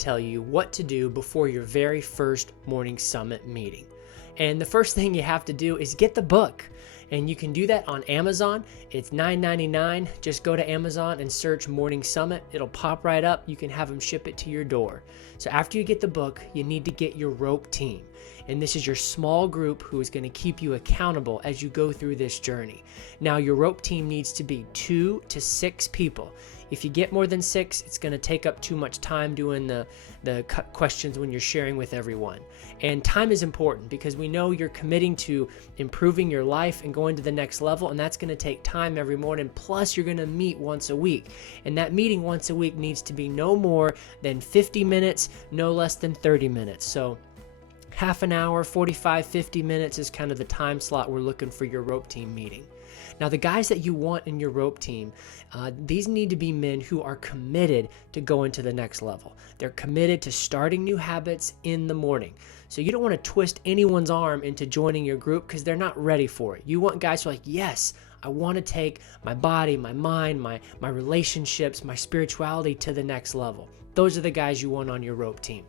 tell you what to do before your very first Morning Summit meeting. And the first thing you have to do is get the book. And you can do that on Amazon. It's $9.99. Just go to Amazon and search Morning Summit. It'll pop right up. You can have them ship it to your door. So after you get the book, you need to get your rope team. And this is your small group who is going to keep you accountable as you go through this journey. Now, your rope team needs to be 2 to 6 people. If you get more than 6, it's going to take up too much time doing the questions when you're sharing with everyone. And time is important because we know you're committing to improving your life and going to the next level, and that's going to take time every morning. Plus, you're going to meet once a week. And that meeting once a week needs to be no more than 50 minutes, no less than 30 minutes. So half an hour, 45, 50 minutes is kind of the time slot we're looking for your rope team meeting. Now, the guys that you want in your rope team, these need to be men who are committed to going to the next level. They're committed to starting new habits in the morning. So you don't want to twist anyone's arm into joining your group because they're not ready for it. You want guys who are like, yes, I want to take my body, my mind, my relationships, my spirituality to the next level. Those are the guys you want on your rope team.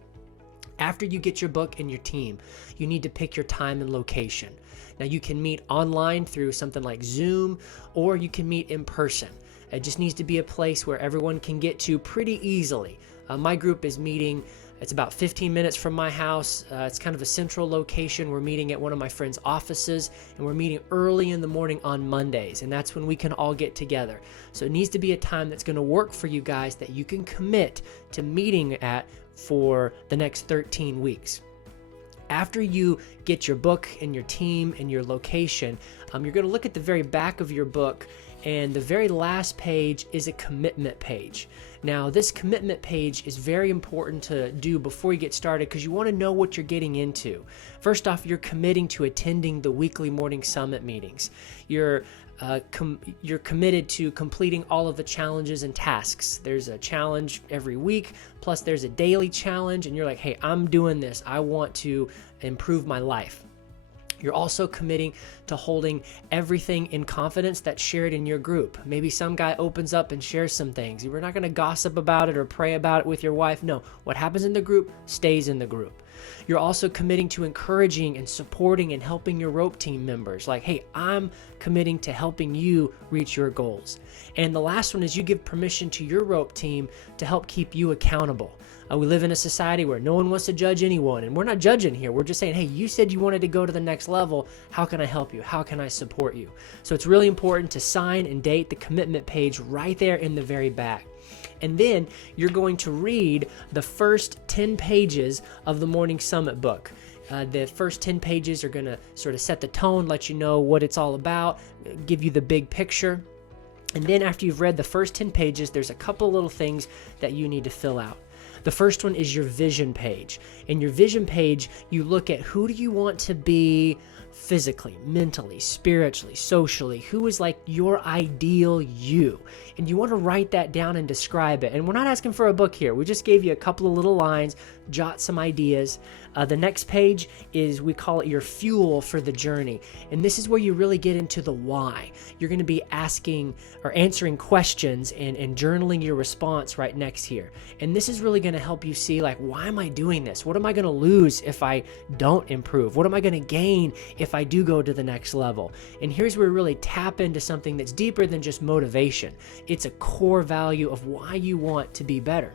After you get your book and your team, you need to pick your time and location. Now, you can meet online through something like Zoom, or you can meet in person. It just needs to be a place where everyone can get to pretty easily. My group is meeting, it's about 15 minutes from my house. It's kind of a central location. We're meeting at one of my friend's offices, and we're meeting early in the morning on Mondays, and that's when we can all get together. So it needs to be a time that's going to work for you guys that you can commit to meeting at for the next 13 weeks. After you get your book and your team and your location, you're going to look at the very back of your book, and the very last page is a commitment page. Now, this commitment page is very important to do before you get started because you want to know what you're getting into. First off, you're committing to attending the weekly Morning Summit meetings. You're committed to completing all of the challenges and tasks. There's a challenge every week, plus there's a daily challenge, and you're like, hey, I'm doing this. I want to improve my life. You're also committing to holding everything in confidence that's shared in your group. Maybe some guy opens up and shares some things. We're not going to gossip about it or pray about it with your wife. No, what happens in the group stays in the group. You're also committing to encouraging and supporting and helping your rope team members. Like, hey, I'm committing to helping you reach your goals. And the last one is you give permission to your rope team to help keep you accountable. We live in a society where no one wants to judge anyone, and we're not judging here. We're just saying, hey, you said you wanted to go to the next level. How can I help you? How can I support you? So it's really important to sign and date the commitment page right there in the very back. And then you're going to read the first 10 pages of the Morning Summit book. The first 10 pages are going to sort of set the tone, let you know what it's all about, give you the big picture. And then after you've read the first 10 pages, there's a couple little things that you need to fill out. The first one is your vision page. In your vision page, you look at who do you want to be physically, mentally, spiritually, socially, who is like your ideal you. And you want to write that down and describe it. And we're not asking for a book here. We just gave you a couple of little lines, jot some ideas. The next page is, we call it your fuel for the journey. And this is where you really get into the why. You're going to be asking or answering questions and journaling your response right next here. And this is really going to help you see, like, why am I doing this? What am I going to lose if I don't improve? What am I going to gain if I do go to the next level? And here's where we really tap into something that's deeper than just motivation. It's a core value of why you want to be better.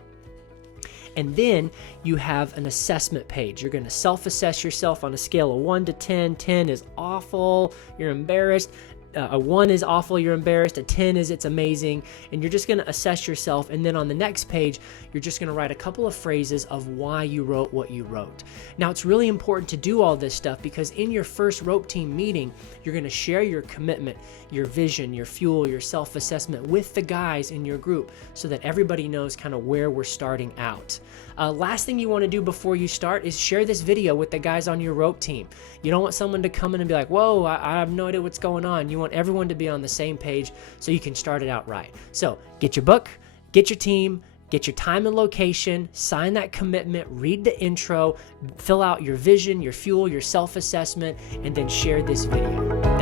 And then you have an assessment page. You're going to self-assess yourself on a scale of 1 to 10. 10 is awful, you're embarrassed. A 1 is awful, you're embarrassed. A 10 is it's amazing. And you're just going to assess yourself. And then on the next page, you're just going to write a couple of phrases of why you wrote what you wrote. Now, it's really important to do all this stuff because in your first rope team meeting, you're going to share your commitment, your vision, your fuel, your self-assessment with the guys in your group so that everybody knows kind of where we're starting out. Last thing you want to do before you start is share this video with the guys on your rope team. You don't want someone to come in and be like, whoa, I have no idea what's going on. You want everyone to be on the same page so you can start it out right. So get your book, get your team, get your time and location, sign that commitment, read the intro, fill out your vision, your fuel, your self-assessment, and then share this video.